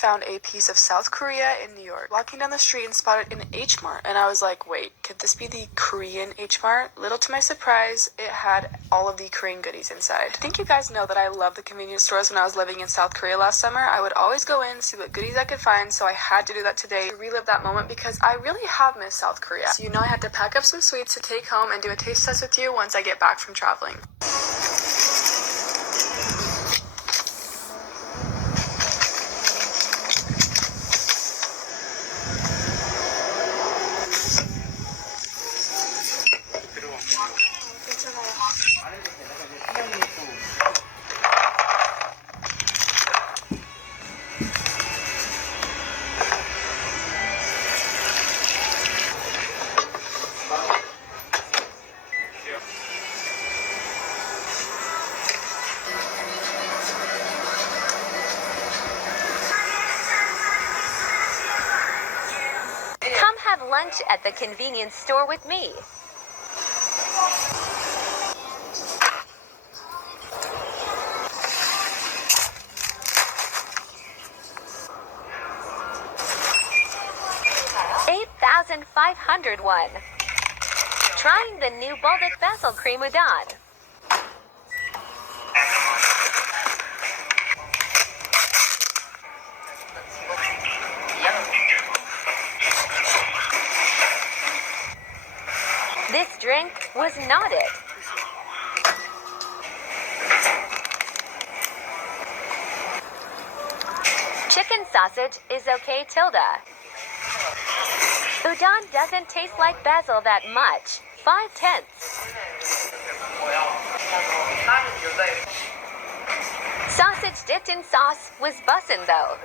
found a piece of South Korea in New York. Walking down the street and spotted an H Mart, and I was like, wait, could this be the Korean H Mart? Little to my surprise, it had all of the Korean goodies inside. I think you guys know that I love the convenience stores. When I was living in South Korea last summer, I would always go in, see what goodies I could find, so I had to do that today to relive that moment because I really have missed South Korea. So you know I had to pack up some sweets to take home and do a taste test with you once I get back from traveling. Come have lunch at the convenience store with me. $8,501. Trying the new Baltic basil cream udon. This drink was not it. Chicken sausage is okay, Tilda. Udon doesn't taste like basil that much. 5/10. Sausage dipped in sauce was bussin' though.